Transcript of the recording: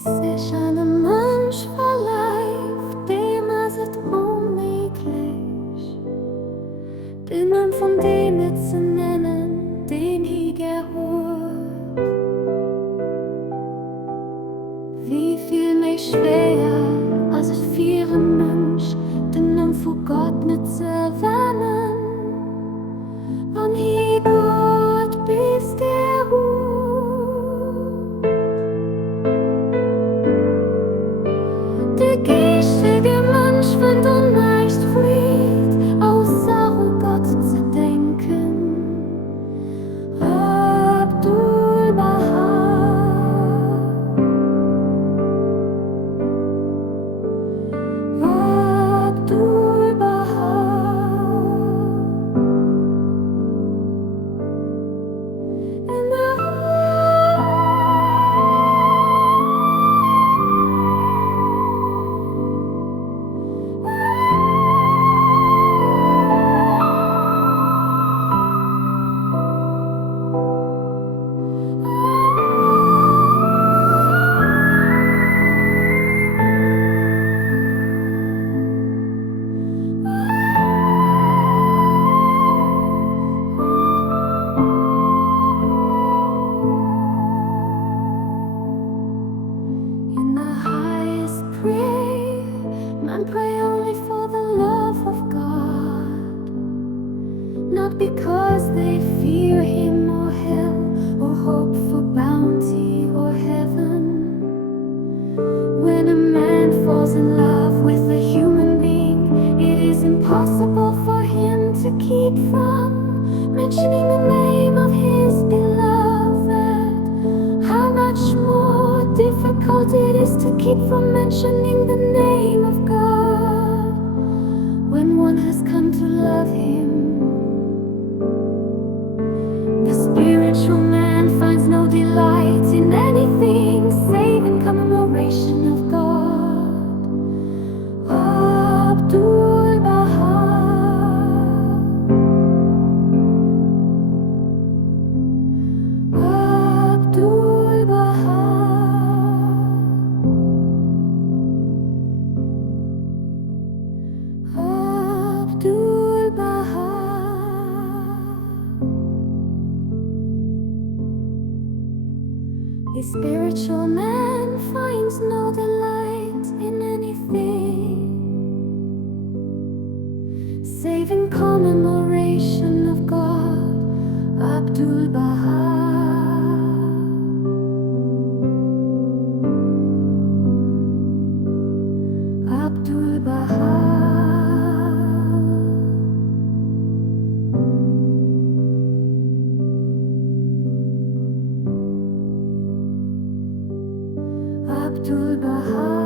Ich sich einem Mensch verleiht, dem es unmöglich, den von dem zu nennen, den hier gehört. Wie viel mehr schwer, als es für ein Mensch, den vor Gott nicht zu erwähnen, wann hier Gott bist gehört. Der geistige Mensch findet unleicht Fried, außer Gott zu denken. Abdul Baha, Abdul Baha. And in the highest prayer, men pray only for the love of God, not because they fear Him or hell, or hope for bounty or heaven. When a man falls in love with a human being, it is impossible for him to keep from mentioning the name of his beloved. How much more difficult it is to keep from mentioning the name of God when one has come to love Him. The spiritual man finds no delight in anything save in commemoration of God. Abdul Baha, Abdul Baha, Abdul Baha. The spiritual man finds no delight in anything save in commemoration of God. Abdul Baha, Abdul Baha, Abdul Baha.